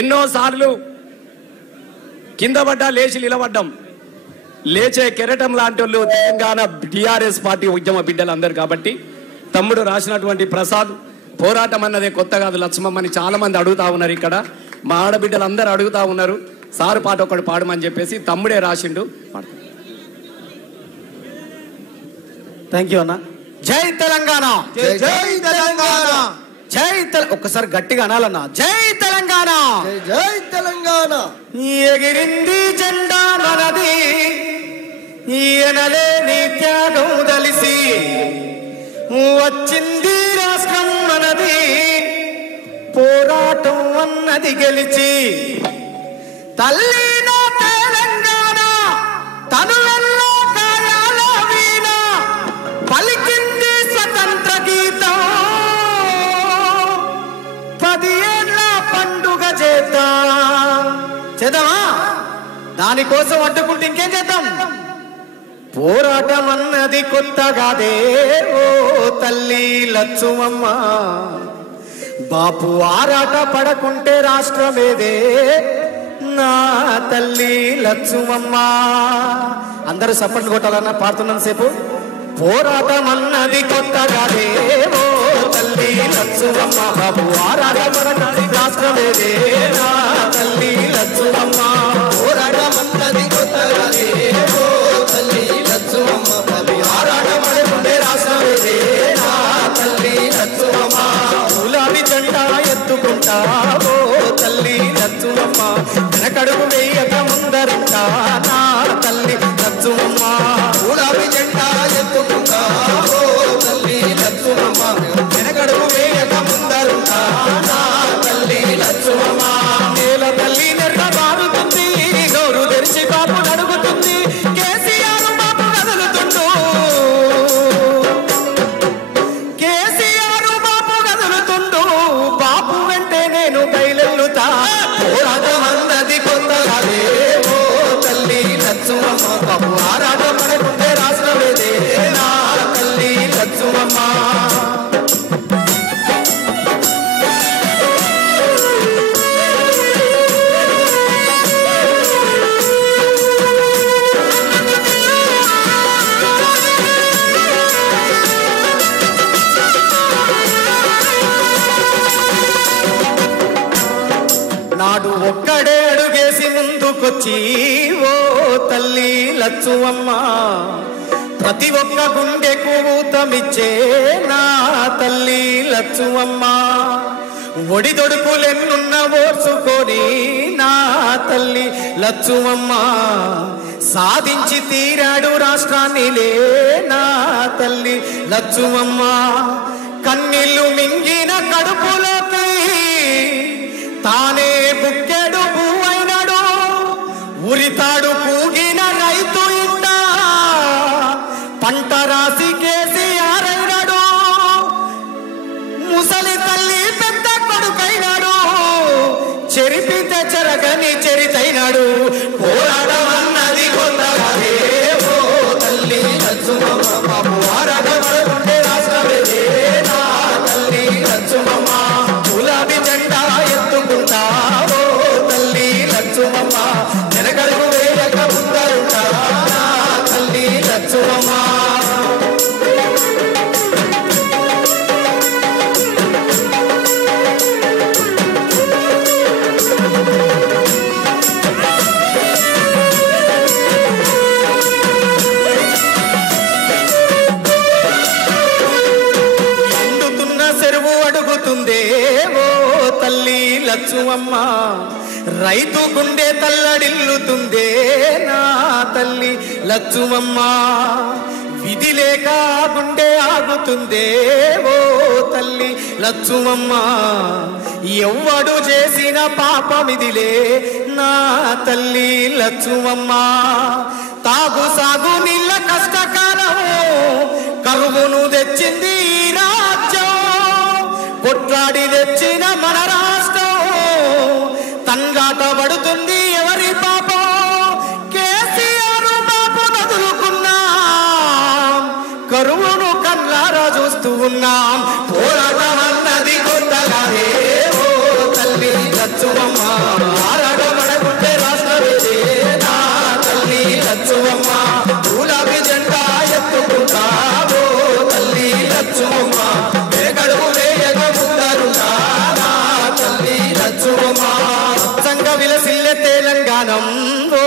ఎన్నోసార్లు కింద పడ్డా లేచి నిలబడ్డాం. లేచే కెరటం లాంటి వాళ్ళు తెలంగాణ టీఆర్ఎస్ పార్టీ ఉద్యమ బిడ్డలందరూ. కాబట్టి తమ్ముడు రాసినటువంటి ప్రసాద్ పోరాటం అన్నదే కొత్త కాదు లక్ష్మమ్మని చాలా మంది అడుగుతా ఉన్నారు. ఇక్కడ మా ఆడబిడ్డలు అందరూ అడుగుతా ఉన్నారు సారు పాట ఒకటి పాడమని చెప్పేసి తమ్ముడే రాసిండు. థ్యాంక్ యూ అన్న. జై తెలంగాణ, జై తెలంగాణ, ఒక్కసారి గట్టిగా అనాలన్నా. జై తెలంగాణ, జై తెలంగాణ. ఎగిరింది జెండా మనది, ఈయనలేని త్యాగం దలిసి వచ్చింది రాష్ట్రం మనది, పోరాటం అన్నది గెలిచి తల్లి నా తెలంగాణ తనువెల్లో కాయాల వీణ పలికింది స్వతంత్ర గీతం, 10 ఏళ్ళ పండుగ చేద్దామా? దానికోసం అడ్డుకుంటే ఇంకేం చేద్దాం? పోరాటం అన్నది కొత్తగాదే ఓ తల్లి లచ్చుమమ్మ, బాపు ఆరాట పడకుంటే రాష్ట్రమేదే నా తల్లి లచ్చుమమ్మ. అందరూ సప్పట్లు కొట్టాలన్నా పాడుతున్నాం సేపు. పోరాటం అన్నది కొత్తగాదే ఓ తల్లి లచ్చుమమ్మ, బాపు ఆరాట పడకుంటే రాష్ట్రమేదే నా తల్లి లచ్చుమమ్మ. పోరాటం అన్నది కొత్తగానే ఓ తల్లి లచ్చుమమ్మ, బాపు ఆరాట పడకుంటే రాష్ట్రమేదే నా తల్లి లచ్చుమమ్మ. గులాబీ జెండా ఎత్తుకుంటా ఓ తల్లి లచ్చుమమ్మ, వెనకడుగు వేయక ముందరంటా నా తల్లి లచ్చుమమ్మ. గులాబీ జెండా ఎత్తుకుంటా ఓ తల్లి లచ్చుమమ్మ, వెనకడుగు వేయక ముందరంటా నా తల్లి లచ్చుమమ్మ. నేల తల్లి నెర్ర బారుతుంది, నోరు తెరిచి బాపు నడుగుతుంది, కేసీఆర్ బాపు కదులుతుండు, కేసీఆర్ బాపు కదులుతుండు, బాపు వెంటే నేను బయలుతా. పోరాటం అన్నది కొత్తగానే ఓ తల్లి లచ్చుమమ్మ, బాపు ఆరాట పడకుంటే రాష్ట్రమేదే నా తల్లి లచ్చుమమ్మ. నాడు ఒక్కడే అడుగేసి ముందుకొచ్చి ఓ తల్లి లచ్చువమ్మ, ప్రతి ఒక్క గుండెకు ఊతమిచ్చే నా తల్లి లచ్చువమ్మ. ఒడిదొడుకులెన్నున్న ఓర్చుకొని నా తల్లి లచ్చువమ్మ, సాధించి తీరాడు రాష్ట్రాన్నిలే నా తల్లి లచ్చువమ్మ. కన్నీళ్లు మింగిన కడుపులోకి తానే బుక్కెడు భూమైనడు, ఉరితాడు కూగిన రైతు ఇంట పంట రాసి కేసీఆర్ అయినాడు, ముసలి తల్లి పెద్ద కొడుకైనాడు, చెరిపితే చెరగని చరితైనాడు. పోరాటం అన్నది కొత్తగానే ఓ తల్లి లచ్చుమమ్మ, బాపు ఆరాట పడకుంటే రాష్ట్రమేదే నా తల్లి లచ్చుమమ్మ. గులాబీ జెండా ఎత్తుకుంటా ఓ తల్లి లచ్చుమమ్మ, వెనకడుగు వేయక ముందరుంటా నా తల్లి లచ్చుమమ్మ. ఎండుతున్న చెరువు అడుగుతుందే ఓ తల్లి లచ్చువమ్మ, రైతు గుండె తల్లడిల్లుతుందే నా తల్లి లచ్చువమ్మ. విధి లేక గుండె ఆగుతుందే ఓ తల్లి లచ్చువమ్మ, ఎవ్వడు చేసిన పాపమిదిలే నా తల్లి లచ్చువమ్మ. తాగు సాగు నీళ్ళ కష్టకాలం కరువును తెచ్చింది ఈ రాజ్యం, కొట్లాడి తెచ్చిన మన రాష్ట్రం తంగాట పడుతుంది ఎవరి పాపం. కేసీఆర్ బాపు వదులుకున్నాం, కరువును కళ్ళారా చూస్తూ ఉన్నాం. పోరాటం అన్నది కొత్తగానే ఓ తల్లి లచ్చువమ్మ. సంతోషంగా విలసిల్లే తెలంగాణం ఓ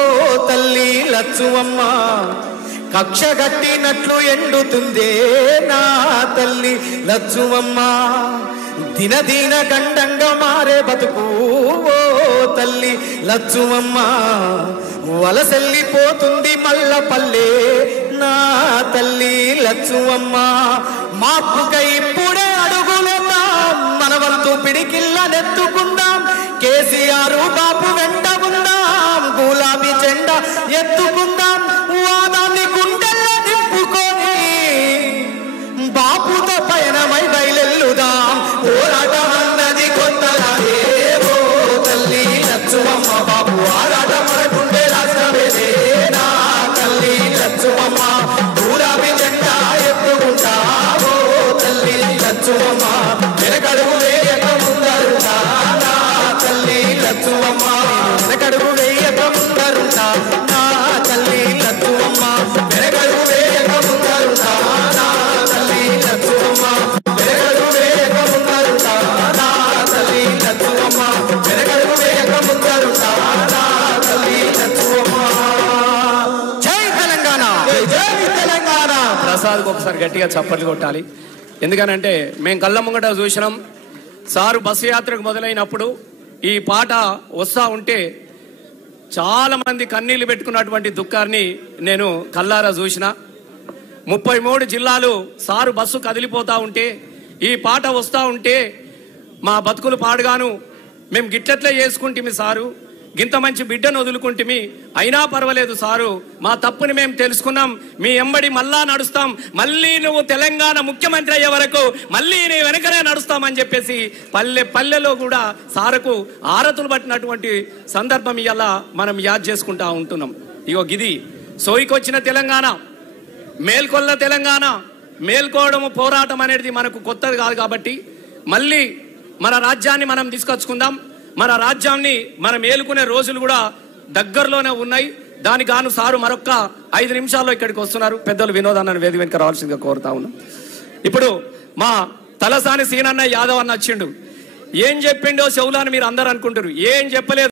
తల్లి లచ్చువమ్మ కక్ష గట్టినట్లు ఎండుతుందే నా తల్లి లచ్చువమ్మ దినదిన గండంగా మారే బతుకు ఓ తల్లి లచ్చువమ్మ వలసెల్లిపోతుంది మల్ల పల్లె నా తల్లి లచ్చువమ్మ మాపుకై ఇప్పుడే అడుగులేద్దాం మన వంతు పిడికిల్ల నెత్తుకుందాం కేసీఆర్ బాపు వెంట ఉందాం గులాబీ జెండా ఎత్తుకుందాం వాదాన్ని గుండెల్లో నింపుకొని బాపుతో పయనమై బయలెల్లుదాం పోరాటం అన్నది కొత్తగా ఓ తల్లి లచ్చువమ్మ బాపు ఆరాటం అనుకుంటే రాష్ట్రమేదే నా తల్లి లచ్చువమ్మ గులాబీ జెండా ఎత్తుకుంటా ఓ తల్లి లచ్చువమ్మ వెనకడుగు వేయక ముందరుంటా నా తల్లి లచ్చువమ్మ వెనకడుగు వేయక ముందరుంటా నా తల్లి లచ్చువమ్మ వెనకడుగు వేయక ముందరుంటా నా తల్లి లచ్చువమ్మ వెనకడుగు వేయక ముందరుంటా నా తల్లి లచ్చువమ్మ వెనకడుగు వేయక ముందరుంటా నా తల్లి లచ్చువమ్మ జై తెలంగాణ జై తెలంగాణ ప్రసాద్కి ఒకసారి గట్టిగా చప్పట్లు కొట్టాలి. ఎందుకనంటే మేము కళ్ళ ముంగట చూసినాం సారు బస్సు యాత్రకు మొదలైనప్పుడు ఈ పాట వస్తా ఉంటే చాలా మంది కన్నీళ్లు పెట్టుకున్నటువంటి దుఃఖాన్ని నేను కల్లారా చూసిన. 33 జిల్లాలు సారు బస్సు కదిలిపోతా ఉంటే ఈ పాట వస్తా ఉంటే మా బతుకులు పాడుగాను మేము గిట్లట్లే చేసుకుంటే సారు గింత మంచి బిడ్డను వదులుకుంటుమి అయినా పర్వాలేదు సారు మా తప్పుని మేము తెలుసుకున్నాం మీ ఎంబడి మళ్ళా నడుస్తాం మళ్ళీ నువ్వు తెలంగాణ ముఖ్యమంత్రి అయ్యే వరకు మళ్ళీ నీ వెనకనే నడుస్తామని చెప్పేసి పల్లెలో కూడా సారుకు ఆరతులు పట్టినటువంటి సందర్భం ఇవాళ మనం యాద్ చేసుకుంటా ఉంటున్నాం. ఇగో గిది సోయికొచ్చిన తెలంగాణ మేల్కొల్ల తెలంగాణ మేల్కోవడం పోరాటం అనేది మనకు కొత్తది కాదు కాబట్టి మళ్ళీ మన రాజ్యాన్ని మనం తీసుకొచ్చుకుందాం. మన రాజ్యాన్ని మనం ఏలుకునే రోజులు కూడా దగ్గరలోనే ఉన్నాయి. దానికి గాను సారు మరొక్క 5 నిమిషాల్లో ఇక్కడికి వస్తున్నారు. పెద్దలు వినోద్ అన్న వేదిక వెనుక రావాల్సిందిగా కోరుతా ఉన్నాం. ఇప్పుడు మా తలసాని సీనన్న యాదవ్ అన్న వచ్చిండు. ఏం చెప్పిండో చెవులని మీరు అందరు అనుకుంటారు. ఏం చెప్పలేదు.